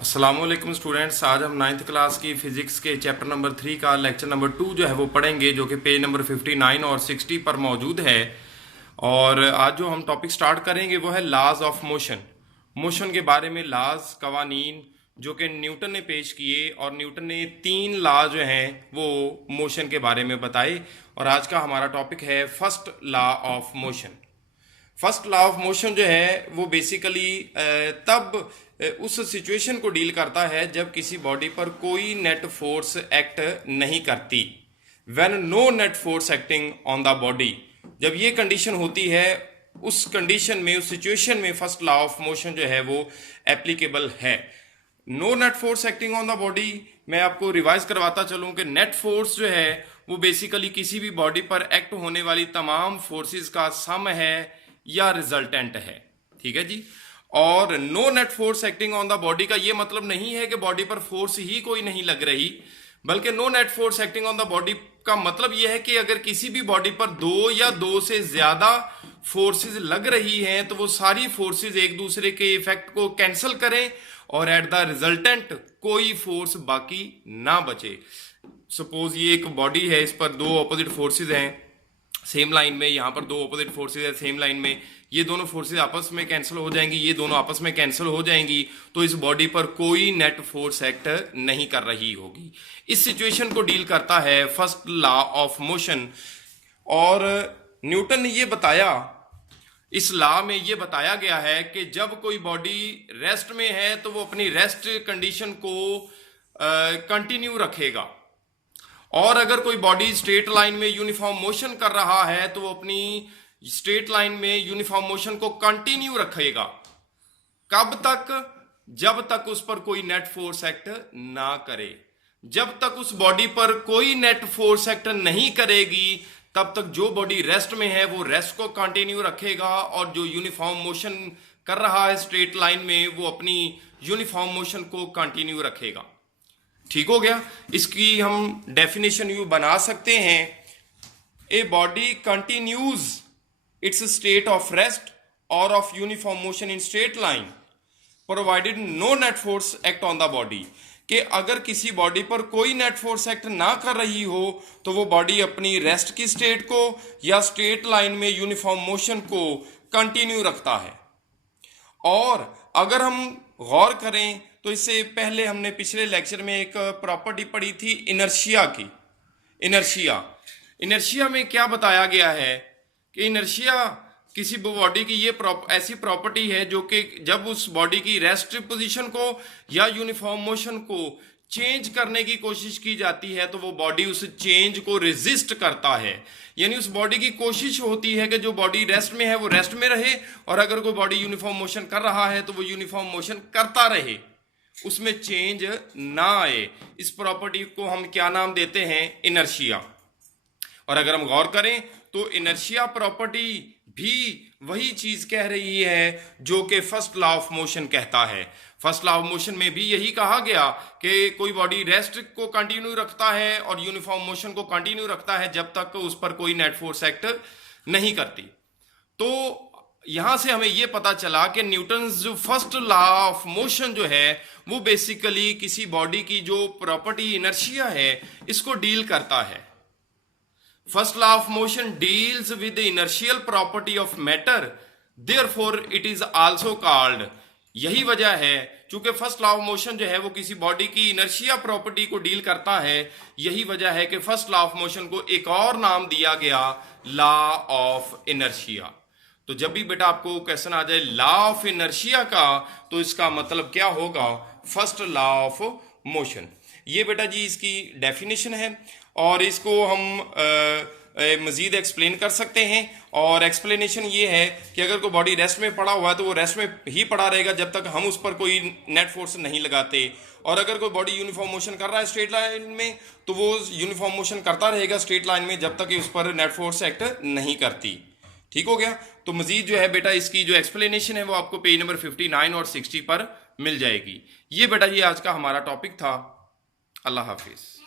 अस्सलामुअलैकुम स्टूडेंट्स। आज हम नाइन्थ क्लास की फिजिक्स के चैप्टर नंबर 3 का लेक्चर नंबर 2 जो है वो पढ़ेंगे, जो कि पेज नंबर 59 और 60 पर मौजूद है। और आज जो हम टॉपिक स्टार्ट करेंगे वो है लॉज ऑफ मोशन। मोशन के बारे में लॉज, कवानीन जो कि न्यूटन ने पेश किए, और न्यूटन ने 3 लॉ जो हैं वो मोशन के बारे में बताए। और आज का हमारा टॉपिक है first law of motion. First law of motion जो है वो बेसिकली तब उस सिचुएशन को डील करता है जब किसी बॉडी पर कोई नेट फोर्स एक्ट नहीं करती। When no net force acting on the body, जब ये कंडीशन होती है, उस कंडीशन में, उस सिचुएशन में फर्स्ट लॉ ऑफ मोशन जो है वो एप्लीकेबल है। No net force acting on the body, मैं आपको रिवाइज करवाता चलूं कि नेट फोर्स जो है वो बेसिकली किसी भी बॉडी पर एक्ट होने वाली तमाम फोर्सेस का सम है या रिजल्टेंट है। ठीक है जी। और no net force acting on the body का ये मतलब नहीं है कि बॉडी पर फोर्स ही कोई नहीं लग रही, बल्कि no net force acting on the body का मतलब यह है कि अगर किसी भी बॉडी पर दो या दो से ज्यादा फोर्सेस लग रही हैं तो वो सारी फोर्सेस एक दूसरे के इफेक्ट को कैंसिल करें और एट द रिजल्टेंट कोई फोर्स बाकी ना बचे। सपोज ये एक बॉडी है, इस पर दो ऑपोजिट फोर्सेस हैं सेम लाइन में, यहाँ पर दो ऑपोजिट फोर्सेस है सेम लाइन में, ये दोनों फोर्सेस आपस में कैंसिल हो जाएंगी, ये दोनों आपस में कैंसिल हो जाएंगी, तो इस बॉडी पर कोई नेट फोर्स एक्ट नहीं कर रही होगी। इस सिचुएशन को डील करता है फर्स्ट लॉ ऑफ मोशन। और न्यूटन ने ये बताया, इस लॉ में ये बताया गया है कि जब कोई बॉडी रेस्ट में है तो वो अपनी रेस्ट कंडीशन को कंटिन्यू रखेगा, और अगर कोई बॉडी स्ट्रेट लाइन में यूनिफॉर्म मोशन कर रहा है तो वो अपनी स्ट्रेट लाइन में यूनिफॉर्म मोशन को कंटिन्यू रखेगा। कब तक? जब तक उस पर कोई नेट फोर्स एक्ट ना करे। जब तक उस बॉडी पर कोई नेट फोर्स एक्ट नहीं करेगी तब तक जो बॉडी रेस्ट में है वो रेस्ट को कंटिन्यू रखेगा, और जो यूनिफॉर्म मोशन कर रहा है स्ट्रेट लाइन में वो अपनी यूनिफॉर्म मोशन को कंटिन्यू रखेगा। ठीक हो गया। इसकी हम डेफिनेशन यू बना सकते हैं, a body continues its state of rest और of uniform motion in straight line provided no net force act on the body. कि अगर किसी बॉडी पर कोई नेट फोर्स एक्ट ना कर रही हो तो वो बॉडी अपनी रेस्ट की स्टेट को या स्ट्रेट लाइन में यूनिफॉर्म मोशन को कंटिन्यू रखता है। और अगर हम गौर करें तो इससे पहले हमने पिछले लेक्चर में एक प्रॉपर्टी पढ़ी थी इनर्शिया की। इनर्शिया में क्या बताया गया है कि इनर्शिया किसी बॉडी की ये ऐसी प्रॉपर्टी है जो कि जब उस बॉडी की रेस्ट पोजीशन को या यूनिफॉर्म मोशन को चेंज करने की कोशिश की जाती है तो वो बॉडी उस चेंज को रेजिस्ट करता है। यानी उस बॉडी की कोशिश होती है कि जो बॉडी रेस्ट में है वो रेस्ट में रहे, और अगर कोई बॉडी यूनिफॉर्म मोशन कर रहा है तो वो यूनिफॉर्म मोशन करता रहे, उसमें चेंज ना आए। इस प्रॉपर्टी को हम क्या नाम देते हैं? इनर्शिया। और अगर हम गौर करें तो इनर्शिया प्रॉपर्टी भी वही चीज कह रही है जो कि फर्स्ट लॉ ऑफ मोशन कहता है। फर्स्ट लॉ ऑफ मोशन में भी यही कहा गया कि कोई बॉडी रेस्ट को कंटिन्यू रखता है और यूनिफॉर्म मोशन को कंटिन्यू रखता है जब तक उस पर कोई नेट फोर्स एक्ट नहीं करती। तो यहां से हमें यह पता चला कि न्यूटन जो फर्स्ट लॉ ऑफ मोशन जो है वो बेसिकली किसी बॉडी की जो प्रॉपर्टी इनर्शिया है इसको डील करता है। First law of motion deals with the inertial property of matter, therefore it is also called। यही वजह है चूंकि फर्स्ट लॉ ऑफ मोशन जो है वो किसी बॉडी की इनर्शिया प्रॉपर्टी को डील करता है, यही वजह है कि फर्स्ट लॉ ऑफ मोशन को एक और नाम दिया गया लॉ ऑफ इनर्शिया। तो जब भी बेटा आपको क्वेश्चन आ जाए लॉ ऑफ इनर्शिया का तो इसका मतलब क्या होगा? First law of motion. ये बेटा जी इसकी डेफिनेशन है, और इसको हम मजीद एक्सप्लेन कर सकते हैं। और एक्सप्लेनेशन ये है कि अगर कोई बॉडी रेस्ट में पड़ा हुआ है तो वो रेस्ट में ही पड़ा रहेगा जब तक हम उस पर कोई नेट फोर्स नहीं लगाते, और अगर कोई बॉडी यूनिफॉर्म मोशन कर रहा है स्ट्रेट लाइन में तो वो यूनिफॉर्म मोशन करता रहेगा स्ट्रेट लाइन में जब तक उस पर नेट फोर्स एक्ट नहीं करती। ठीक हो गया। तो मजीद जो है बेटा इसकी जो एक्सप्लेनेशन है वो आपको पेज नंबर 59 और 60 पर मिल जाएगी। ये बेटा ये आज का हमारा टॉपिक था। अल्लाह हाफिज।